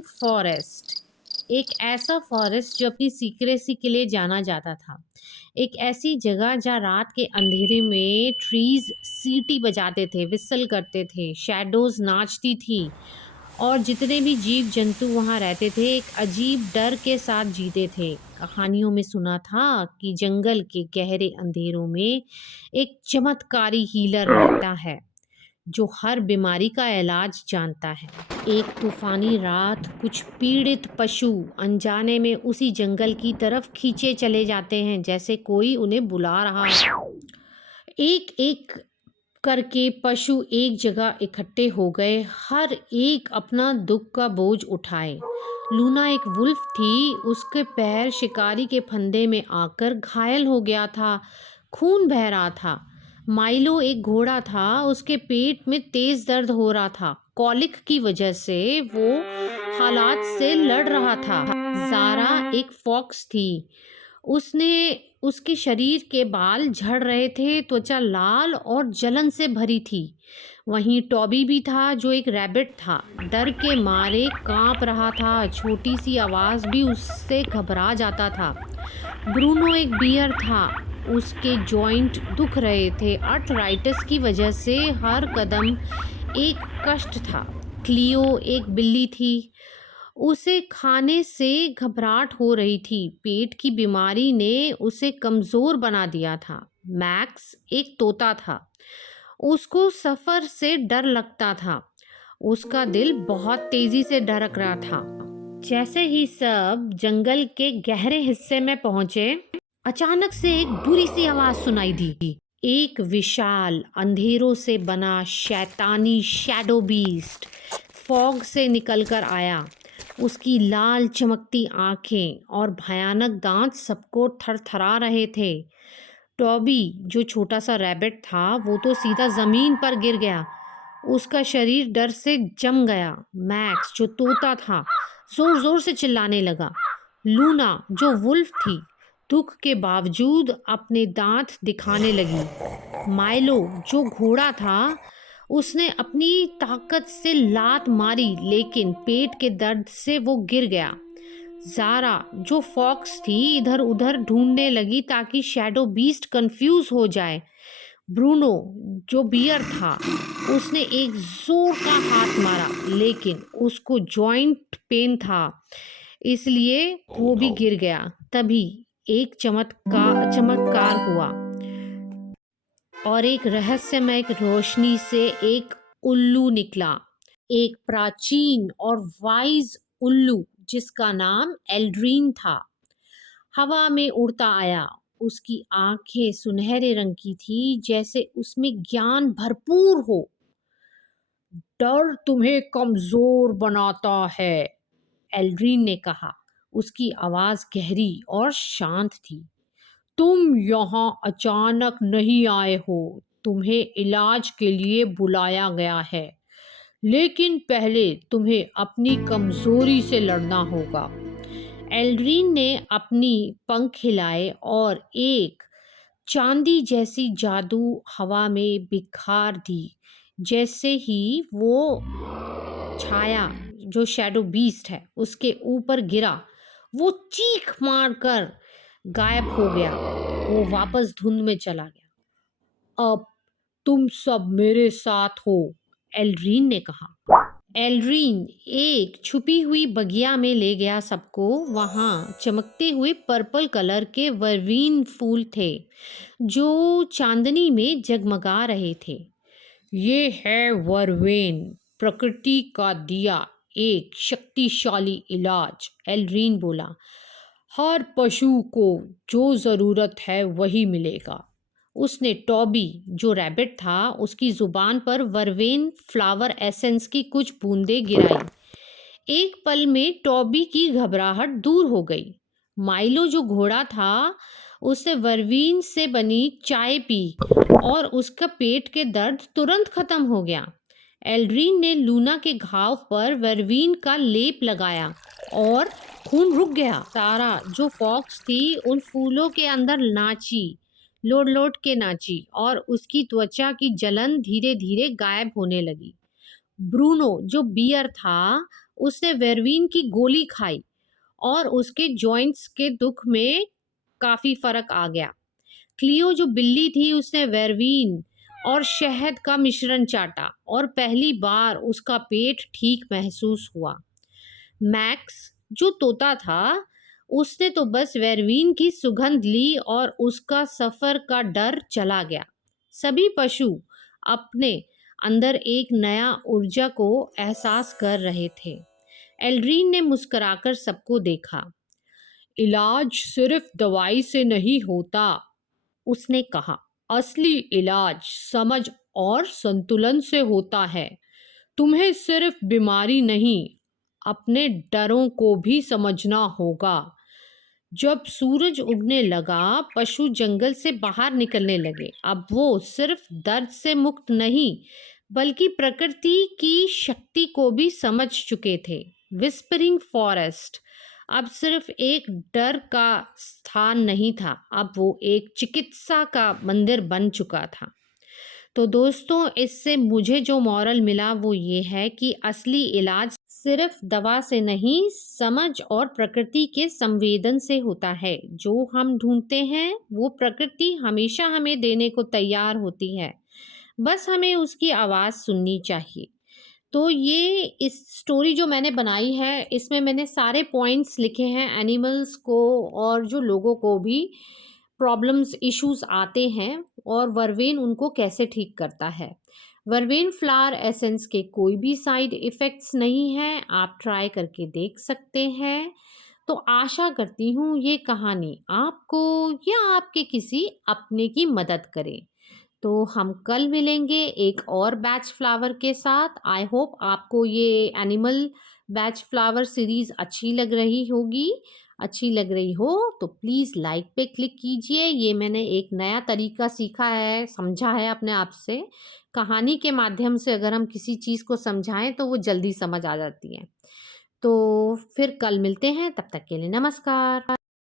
Rain forest, एक ऐसा forest जो अपनी सीक्रेसी के लिए जाना जाता था। एक ऐसी जगह जहाँ रात के अंधेरे में ट्रीज सीटी बजाते थे, विसल करते थे, शैडोज नाचती थी और जितने भी जीव जंतु वहाँ रहते थे एक अजीब डर के साथ जीते थे। कहानियों में सुना था कि जंगल के गहरे अंधेरों में एक चमत्कारी हीलर रहता है जो हर बीमारी का इलाज जानता है। एक तूफानी रात कुछ पीड़ित पशु अनजाने में उसी जंगल की तरफ खींचे चले जाते हैं, जैसे कोई उन्हें बुला रहा हो। एक एक करके पशु एक जगह इकट्ठे हो गए, हर एक अपना दुख का बोझ उठाए। लूना एक वुल्फ थी, उसके पैर शिकारी के फंदे में आकर घायल हो गया था, खून बह रहा था। माइलो एक घोड़ा था, उसके पेट में तेज दर्द हो रहा था, कॉलिक की वजह से वो हालात से लड़ रहा था। जारा एक फॉक्स थी, उसने उसके शरीर के बाल झड़ रहे थे, त्वचा लाल और जलन से भरी थी। वहीं टॉबी भी था जो एक रैबिट था, डर के मारे कांप रहा था, छोटी सी आवाज़ भी उससे घबरा जाता था। ब्रूनो एक बियर था, उसके जॉइंट दुख रहे थे, आर्थराइटिस की वजह से हर कदम एक कष्ट था। क्लियो एक बिल्ली थी, उसे खाने से घबराहट हो रही थी, पेट की बीमारी ने उसे कमज़ोर बना दिया था। मैक्स एक तोता था, उसको सफ़र से डर लगता था, उसका दिल बहुत तेज़ी से धड़क रहा था। जैसे ही सब जंगल के गहरे हिस्से में पहुंचे, अचानक से एक बुरी सी आवाज सुनाई दी। एक विशाल अंधेरों से बना शैतानी शैडो बीस्ट फॉग से निकलकर आया। उसकी लाल चमकती आंखें और भयानक दांत सबको थरथरा रहे थे। टॉबी जो छोटा सा रैबिट था वो तो सीधा जमीन पर गिर गया, उसका शरीर डर से जम गया। मैक्स जो तोता था जोर जोर से चिल्लाने लगा। लूना जो वुल्फ थी दुख के बावजूद अपने दांत दिखाने लगी। माइलो जो घोड़ा था उसने अपनी ताकत से लात मारी, लेकिन पेट के दर्द से वो गिर गया। जारा जो फॉक्स थी इधर उधर ढूंढने लगी ताकि शैडो बीस्ट कंफ्यूज हो जाए। ब्रूनो जो बियर था उसने एक जोर का हाथ मारा, लेकिन उसको जॉइंट पेन था इसलिए वो भी गिर गया। तभी एक चमत्कार हुआ और एक रहस्यमय रोशनी से एक उल्लू निकला, एक प्राचीन और वाइज उल्लू जिसका नाम एल्ड्रीन था। हवा में उड़ता आया, उसकी आंखें सुनहरे रंग की थी, जैसे उसमें ज्ञान भरपूर हो। डर तुम्हें कमजोर बनाता है, एल्ड्रीन ने कहा। उसकी आवाज गहरी और शांत थी। तुम यहाँ अचानक नहीं आए हो, तुम्हें इलाज के लिए बुलाया गया है, लेकिन पहले तुम्हें अपनी कमजोरी से लड़ना होगा। एल्ड्रीन ने अपनी पंख हिलाए और एक चांदी जैसी जादू हवा में बिखार दी। जैसे ही वो छाया जो शैडो बीस्ट है उसके ऊपर गिरा, वो चीख मारकर गायब हो गया, वो वापस धुंध में चला गया। अब तुम सब मेरे साथ हो, एल्ड्रीन ने कहा। एल्ड्रीन एक छुपी हुई बगिया में ले गया सबको। वहां चमकते हुए पर्पल कलर के वर्वीन फूल थे जो चांदनी में जगमगा रहे थे। ये है वर्वेन, प्रकृति का दिया, एक शक्तिशाली इलाज, एल्ड्रीन बोला। हर पशु को जो ज़रूरत है वही मिलेगा। उसने टॉबी जो रैबिट था उसकी जुबान पर वर्वेन फ्लावर एसेंस की कुछ बूंदें गिराई। एक पल में टॉबी की घबराहट दूर हो गई। माइलो जो घोड़ा था उसने वर्वीन से बनी चाय पी और उसका पेट के दर्द तुरंत खत्म हो गया। एल्ड्रीन ने लूना के घाव पर वर्वीन का लेप लगाया और खून रुक गया। सारा जो फॉक्स थी उन फूलों के अंदर नाची, लोट लोट के नाची और उसकी त्वचा की जलन धीरे धीरे गायब होने लगी। ब्रूनो जो बियर था उसने वेरवीन की गोली खाई और उसके जॉइंट्स के दुख में काफ़ी फ़र्क आ गया। क्लियो जो बिल्ली थी उसने वेरवीन और शहद का मिश्रण चाटा और पहली बार उसका पेट ठीक महसूस हुआ। मैक्स जो तोता था उसने तो बस वेरवीन की सुगंध ली और उसका सफर का डर चला गया। सभी पशु अपने अंदर एक नया ऊर्जा को एहसास कर रहे थे। एल्ड्रीन ने मुस्कुराकर सबको देखा। इलाज सिर्फ दवाई से नहीं होता, उसने कहा। असली इलाज समझ और संतुलन से होता है। तुम्हें सिर्फ बीमारी नहीं, अपने डरों को भी समझना होगा। जब सूरज उगने लगा, पशु जंगल से बाहर निकलने लगे। अब वो सिर्फ दर्द से मुक्त नहीं, बल्कि प्रकृति की शक्ति को भी समझ चुके थे। विस्परिंग फॉरेस्ट अब सिर्फ एक डर का स्थान नहीं था, अब वो एक चिकित्सा का मंदिर बन चुका था। तो दोस्तों, इससे मुझे जो मॉरल मिला वो ये है कि असली इलाज सिर्फ दवा से नहीं, समझ और प्रकृति के संवेदन से होता है। जो हम ढूंढते हैं वो प्रकृति हमेशा हमें देने को तैयार होती है, बस हमें उसकी आवाज़ सुननी चाहिए। तो ये इस स्टोरी जो मैंने बनाई है इसमें मैंने सारे पॉइंट्स लिखे हैं एनिमल्स को और जो लोगों को भी प्रॉब्लम्स इश्यूज आते हैं और वर्वेन उनको कैसे ठीक करता है। वर्वेन फ्लावर एसेंस के कोई भी साइड इफ़ेक्ट्स नहीं हैं, आप ट्राई करके देख सकते हैं। तो आशा करती हूँ ये कहानी आपको या आपके किसी अपने की मदद करे। तो हम कल मिलेंगे एक और बैच फ्लावर के साथ। आई होप आपको ये एनिमल बैच फ्लावर सीरीज़ अच्छी लग रही होगी। अच्छी लग रही हो तो प्लीज़ लाइक पे क्लिक कीजिए। ये मैंने एक नया तरीका सीखा है, समझा है अपने आप से। कहानी के माध्यम से अगर हम किसी चीज़ को समझाएं तो वो जल्दी समझ आ जाती है। तो फिर कल मिलते हैं, तब तक के लिए नमस्कार।